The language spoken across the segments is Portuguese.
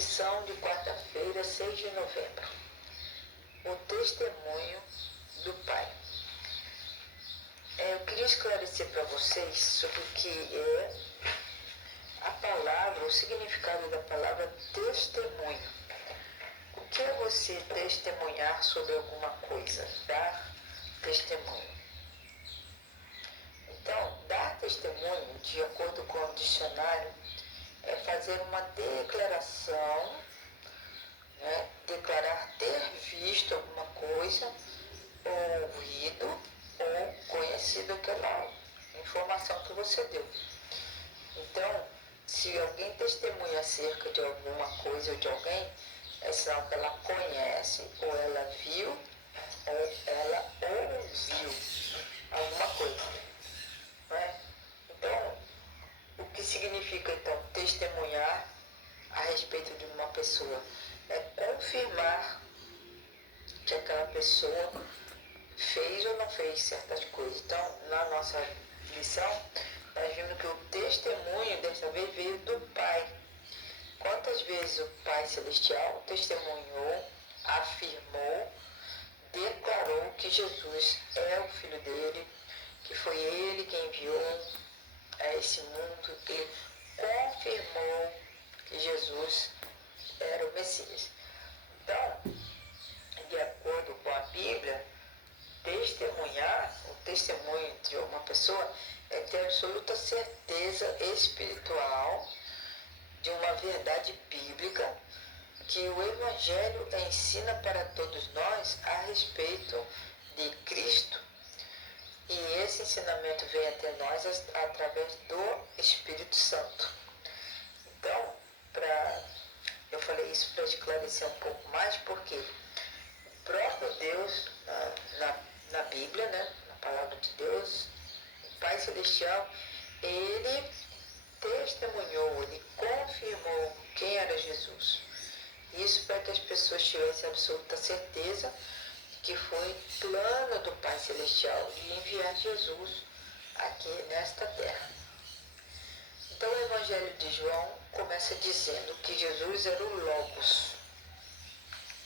Lição de quarta-feira, 6 de novembro. O testemunho do Pai. Eu queria esclarecer para vocês sobre o que é a palavra, o significado da palavra testemunho. O que é você testemunhar sobre alguma coisa? Dar testemunho. Então, dar testemunho, de acordo com o dicionário, é fazer uma declaração, declarar ter visto alguma coisa, ou ouvido, ou conhecido aquela informação que você deu. Então, se alguém testemunha acerca de alguma coisa ou de alguém, é sinal que ela conhece, ou ela viu, ou ela ouviu alguma coisa. Não é? Então, o que significa então testemunhar a respeito de uma pessoa? É confirmar que aquela pessoa fez ou não fez certas coisas. Então, na nossa lição, nós vimos que o testemunho dessa vez veio do Pai. Quantas vezes o Pai Celestial testemunhou, afirmou, declarou que Jesus é o Filho dele, que foi ele quem enviou a esse mundo, que confirmou que Jesus era o Messias. Então, de acordo com a Bíblia, testemunhar, o testemunho de uma pessoa é ter absoluta certeza espiritual de uma verdade bíblica que o Evangelho ensina para todos nós a respeito de Cristo. E esse ensinamento vem até nós através do Espírito Santo. Então, eu falei isso para esclarecer um pouco mais, porque o próprio Deus, na Bíblia, na palavra de Deus, o Pai Celestial, ele testemunhou, ele confirmou quem era Jesus. Isso para que as pessoas tivessem absoluta certeza que foi plano do Pai Celestial de enviar Jesus aqui nesta terra. Então o Evangelho de João começa dizendo que Jesus era o Logos.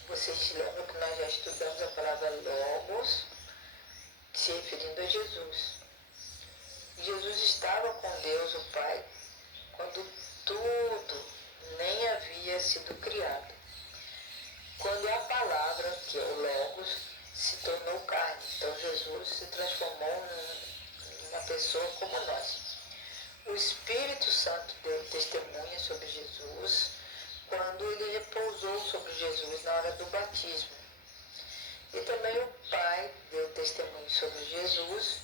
Vocês se lembram que nós já estudamos a palavra Logos, se referindo a Jesus. Jesus estava com Deus, o Pai, quando tudo nem havia sido criado. Quando a palavra, que é o Logos, se tornou carne. Então Jesus se transformou numa pessoa como nós. O Espírito Santo deu testemunha sobre Jesus quando ele repousou sobre Jesus na hora do batismo. E também o Pai deu testemunho sobre Jesus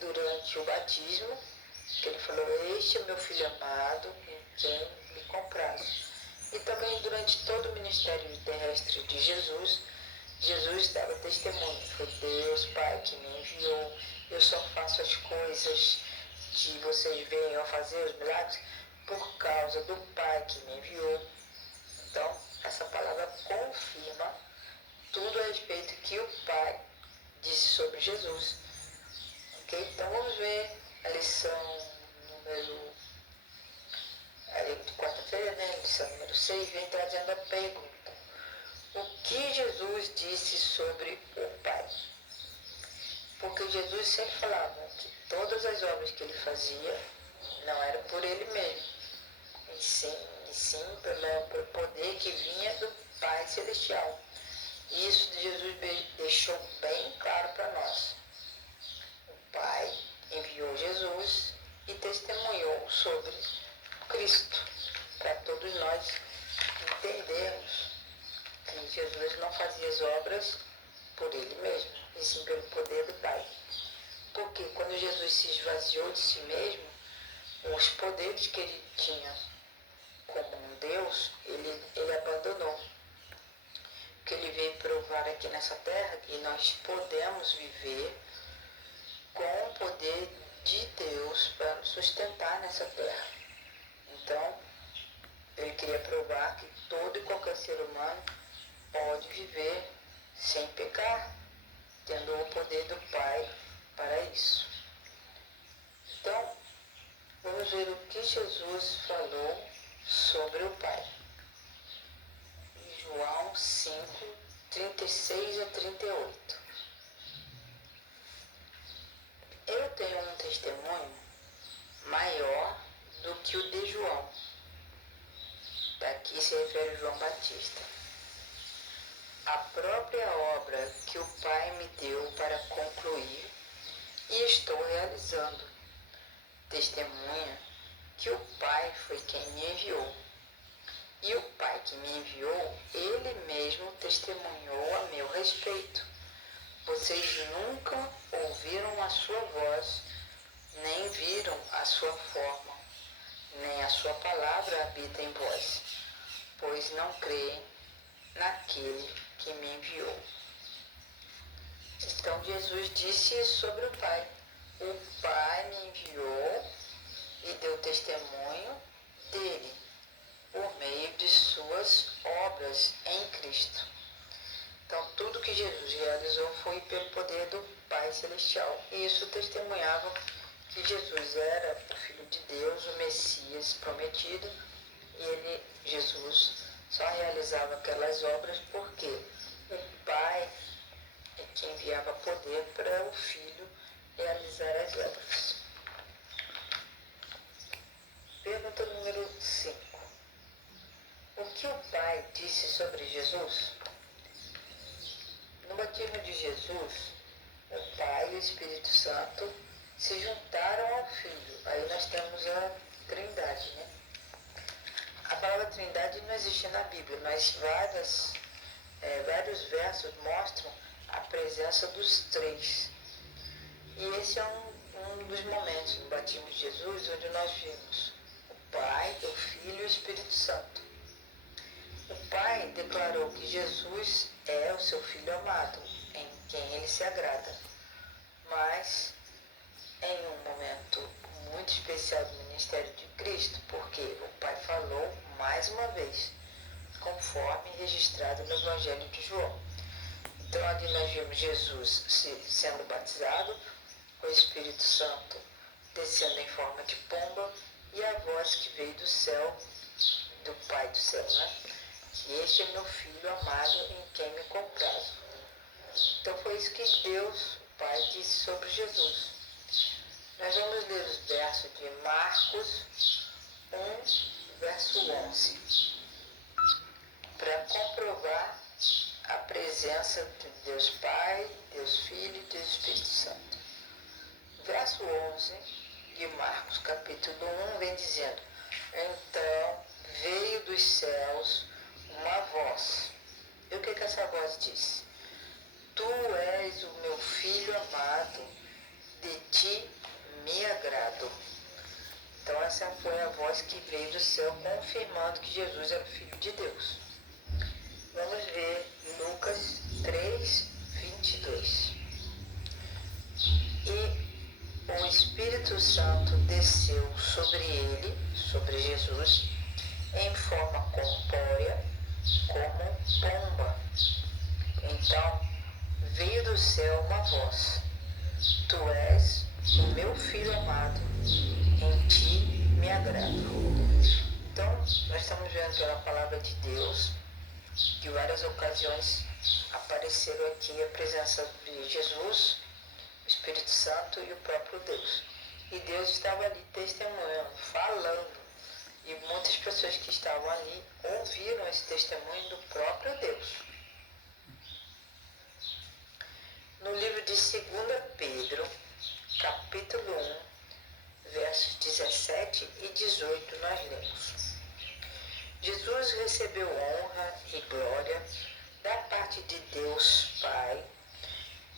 durante o batismo, que ele falou: "Este é meu filho amado, em quem me comprazo". E também durante todo o ministério terrestre de Jesus, Jesus dava testemunho: "Foi Deus, Pai, que me enviou, eu só faço as coisas que vocês veem eu fazer, os milagres, por causa do Pai que me enviou". Então, essa palavra confirma tudo a respeito que o Pai disse sobre Jesus. Ok? Então, vamos ver a lição número de quarta-feira, lição número 6, vem trazendo a pergunta: o que Jesus disse sobre o Pai? Porque Jesus sempre falava que todas as obras que ele fazia não era por ele mesmo, e sim pelo poder que vinha do Pai Celestial. E isso Jesus deixou bem claro para nós. O Pai enviou Jesus e testemunhou sobre Cristo, para todos nós entendermos que Jesus não fazia as obras por ele mesmo, e sim pelo poder do Pai. Porque quando Jesus se esvaziou de si mesmo, os poderes que ele tinha como um Deus, ele abandonou. Porque ele veio provar aqui nessa terra que nós podemos viver com o poder de Deus para nos sustentar nessa terra. Então, ele queria provar que todo e qualquer ser humano pode viver sem pecar, tendo o poder do Pai para isso. Então, vamos ver o que Jesus falou sobre o Pai. João 5, 36 a 38. Eu tenho um testemunho maior do que o de João. Daqui se refere a João Batista. A própria obra que o Pai me deu para concluir e estou realizando. Testemunha que o Pai foi quem me enviou. E o Pai que me enviou, Ele mesmo testemunhou a meu respeito. Vocês nunca ouviram a sua voz, nem viram a sua forma, nem a sua palavra habita em vós, pois não creem naquele que me enviou. Então Jesus disse sobre o Pai. O Pai me enviou e deu testemunho dele por meio de suas obras em Cristo. Então tudo que Jesus realizou foi pelo poder do Pai Celestial. E isso testemunhava que Jesus era o Filho de Deus, o Messias prometido, e Jesus, só realizava aquelas obras porque o Pai é que enviava poder para o Filho realizar as obras. Pergunta número 5. O que o Pai disse sobre Jesus? No batismo de Jesus, o Pai e o Espírito Santo se juntaram ao Filho. Aí nós temos a Trindade, né? A palavra Trindade não existe na Bíblia, mas vários versos mostram a presença dos três. E esse é um dos momentos no batismo de Jesus onde nós vimos o Pai, o Filho e o Espírito Santo. O Pai declarou que Jesus é o seu Filho amado, em quem ele se agrada. Mas, em um momento muito especial do ministério de Cristo, porque o Pai falou mais uma vez, conforme registrado no Evangelho de João. Então, ali nós vimos Jesus sendo batizado, o Espírito Santo descendo em forma de pomba e a voz que veio do céu, do Pai do céu, né? Que este é meu Filho amado em quem me comprazo. Então foi isso que Deus, o Pai, disse sobre Jesus. Nós vamos ler os versos de Marcos 1, verso 11, para comprovar a presença de Deus Pai, Deus Filho e Deus Espírito Santo. Verso 11 de Marcos, capítulo 1, vem dizendo: Então veio dos céus uma voz. E o que essa voz disse? Tu és o meu Filho amado, de ti me agrado. Então essa foi a voz que veio do céu, confirmando que Jesus é o Filho de Deus. Vamos ver Lucas 3, 22. E o Espírito Santo desceu sobre ele, sobre Jesus, em forma corpórea, como pomba. Então veio do céu uma voz: Tu és o meu Filho amado, em ti me agrado. Então, nós estamos vendo pela palavra de Deus que em várias ocasiões apareceram aqui a presença de Jesus, o Espírito Santo e o próprio Deus. E Deus estava ali testemunhando, falando. E muitas pessoas que estavam ali ouviram esse testemunho do próprio Deus. No livro de 2 Pedro, capítulo 1, versos 17 e 18, nós lemos: Jesus recebeu honra e glória da parte de Deus Pai,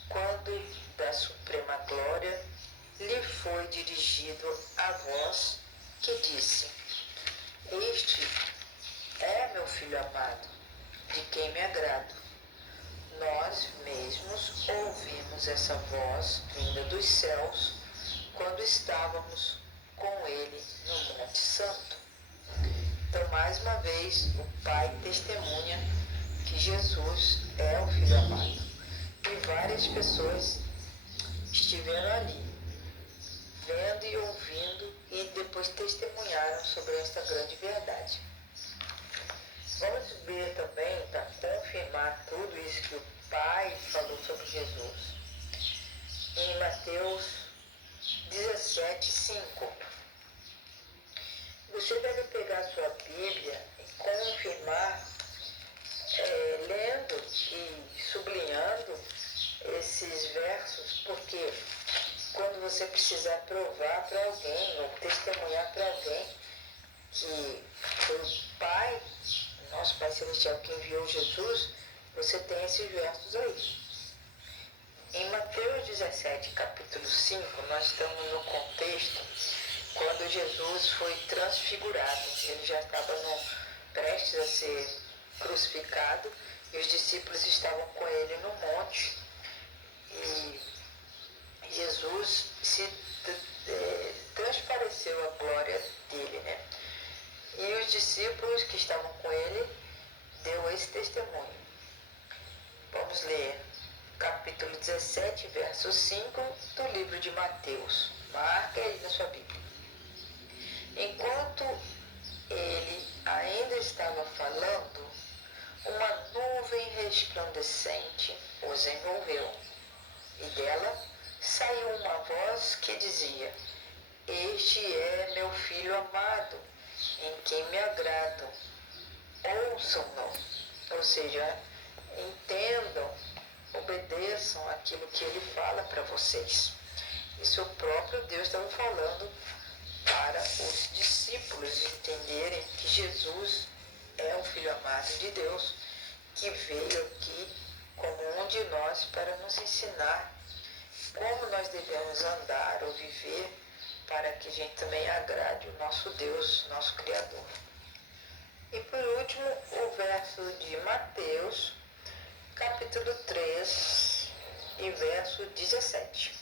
quando da suprema glória lhe foi dirigido a voz que disse: Este é meu Filho amado, de quem me agrado. Nós mesmos ouvimos essa voz vinda dos céus quando estávamos com ele no Monte Santo. Então, mais uma vez, o Pai testemunha que Jesus é o Filho amado. E várias pessoas estiveram ali, vendo e ouvindo, e depois testemunharam sobre esta grande verdade. Vamos ver também, para confirmar tudo isso que o Pai falou sobre Jesus, em Mateus 17:5. Você deve pegar a sua Bíblia e confirmar, lendo e sublinhando esses versos, porque quando você precisar provar para alguém ou testemunhar para alguém que foi o Pai, nosso Pai Celestial, que enviou Jesus, você tem esses versos aí. Em Mateus 17, capítulo 5, nós estamos no contexto quando Jesus foi transfigurado. Ele já estava prestes a ser crucificado e os discípulos estavam com ele no monte. E Jesus transpareceu a glória dele, né? E os discípulos que estavam com ele deu esse testemunho. Vamos ler capítulo 17, verso 5 do livro de Mateus. Marca aí na sua Bíblia. Enquanto ele ainda estava falando, uma nuvem resplandecente os envolveu, e dela saiu uma voz que dizia: Este é meu filho amado, em quem me agrado. Ouçam-no. Ou seja, entendam, obedeçam aquilo que ele fala para vocês. Isso o próprio Deus estava falando para os discípulos entenderem que Jesus é o Filho amado de Deus, que veio aqui como um de nós para nos ensinar como nós devemos andar ou viver para que a gente também agrade o nosso Deus, nosso Criador. E por último, o verso de Mateus, capítulo 3 e verso 17.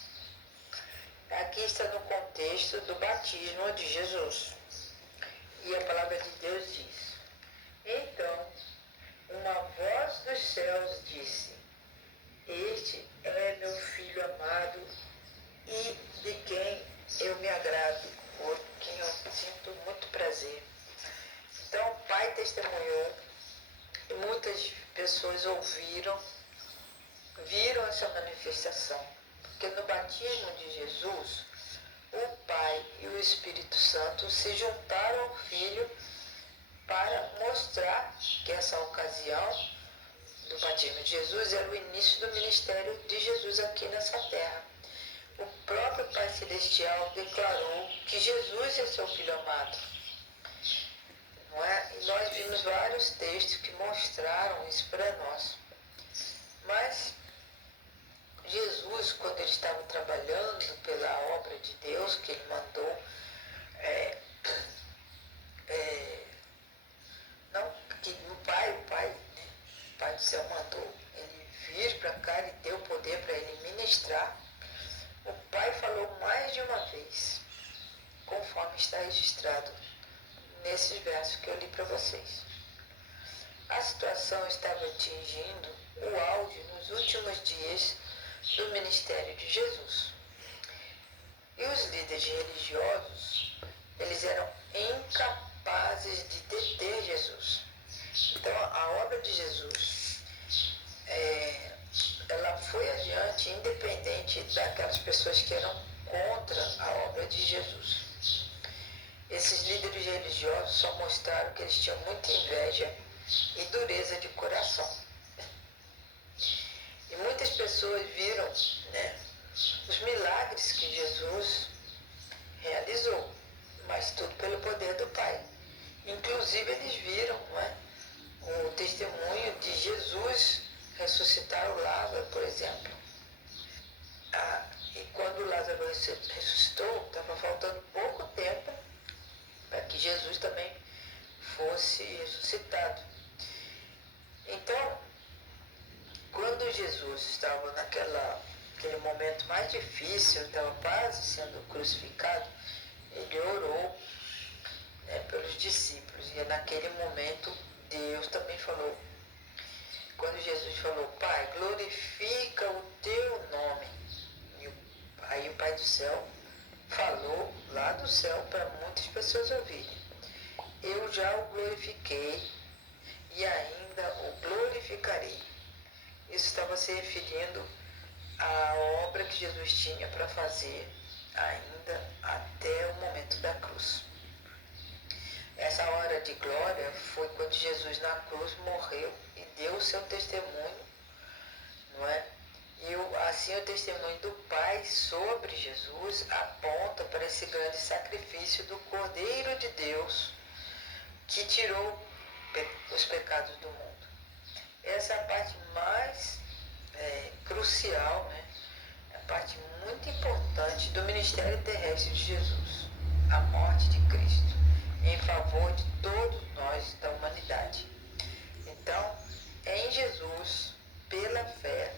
Aqui está no contexto do batismo de Jesus. E a palavra de Deus diz: Então, uma voz dos céus disse: Este é meu filho amado e de quem eu me agrado, por quem eu sinto muito prazer. Então o Pai testemunhou e muitas pessoas ouviram, viram essa manifestação. Porque no batismo de Jesus, o Pai e o Espírito Santo se juntaram ao Filho para mostrar que essa ocasião do batismo de Jesus era o início do ministério de Jesus aqui nessa terra. O próprio Pai Celestial declarou que Jesus é seu Filho amado. Não é? E nós vimos vários textos que mostraram isso para nós. Mas Jesus, quando ele estava trabalhando pela obra de Deus que ele mandou, não que o Pai do céu mandou ele vir para cá e deu poder para ele ministrar, o Pai falou mais de uma vez, conforme está registrado nesses versos que eu li para vocês. A situação estava atingindo o auge nos últimos dias do ministério de Jesus. E os líderes religiosos, eles eram incapazes de deter Jesus. Então, a obra de Jesus, ela foi adiante, independente daquelas pessoas que eram contra a obra de Jesus. Esses líderes religiosos só mostraram que eles tinham muita inveja e dureza de coração. E muitas pessoas viram, né, os milagres que Jesus realizou, mas tudo pelo poder do Pai. Inclusive eles viram, não é, o testemunho de Jesus ressuscitar o Lázaro, por exemplo. E quando Lázaro ressuscitou, estava faltando pouco tempo para que Jesus também fosse ressuscitado. Então, quando Jesus estava naquele momento mais difícil, estava quase sendo crucificado, ele orou, né, pelos discípulos. E naquele momento Deus também falou. Quando Jesus falou: Pai, glorifica o teu nome. Aí o Pai do céu falou lá do céu para muitas pessoas ouvirem: Eu já o glorifiquei e ainda o glorificarei. Isso estava se referindo à obra que Jesus tinha para fazer ainda até o momento da cruz. Essa hora de glória foi quando Jesus na cruz morreu e deu o seu testemunho, não é? E assim o testemunho do Pai sobre Jesus aponta para esse grande sacrifício do Cordeiro de Deus que tirou os pecados do mundo. Essa é a parte mais crucial, né? É a parte muito importante do ministério terrestre de Jesus, a morte de Cristo, em favor de todos nós da humanidade. Então, em Jesus, pela fé,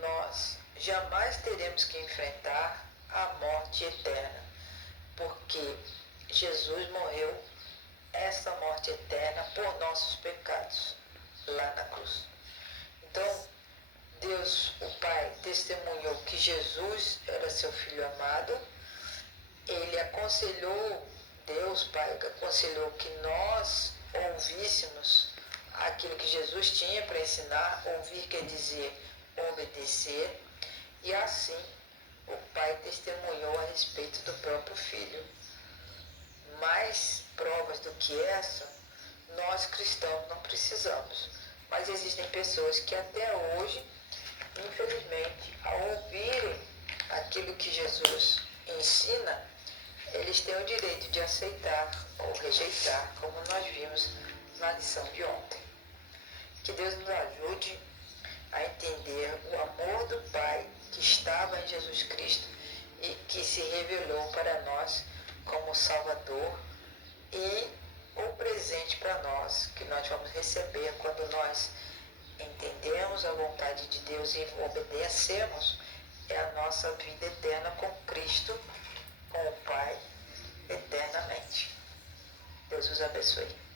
nós jamais teremos que enfrentar a morte eterna, porque Jesus morreu essa morte eterna por nossos pecados lá na cruz. Então, Deus, o Pai, testemunhou que Jesus era seu Filho amado. Ele aconselhou, Deus Pai aconselhou que nós ouvíssemos aquilo que Jesus tinha para ensinar. Ouvir quer dizer obedecer. E assim, o Pai testemunhou a respeito do próprio Filho. Mais provas do que essa, nós cristãos não precisamos. Mas existem pessoas que até hoje, infelizmente, ao ouvirem aquilo que Jesus ensina, eles têm o direito de aceitar ou rejeitar, como nós vimos na lição de ontem. Que Deus nos ajude a entender o amor do Pai que estava em Jesus Cristo e que se revelou para nós como Salvador, e o presente para nós que nós vamos receber quando nós entendemos a vontade de Deus e obedecemos, é a nossa vida eterna com Cristo, com o Pai, eternamente. Deus os abençoe.